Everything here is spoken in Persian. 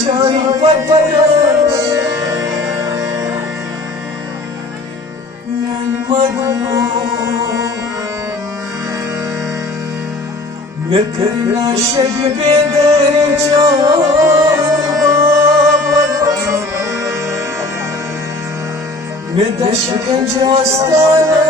çay patates Ne करना शबे दर Ne de şikence hastane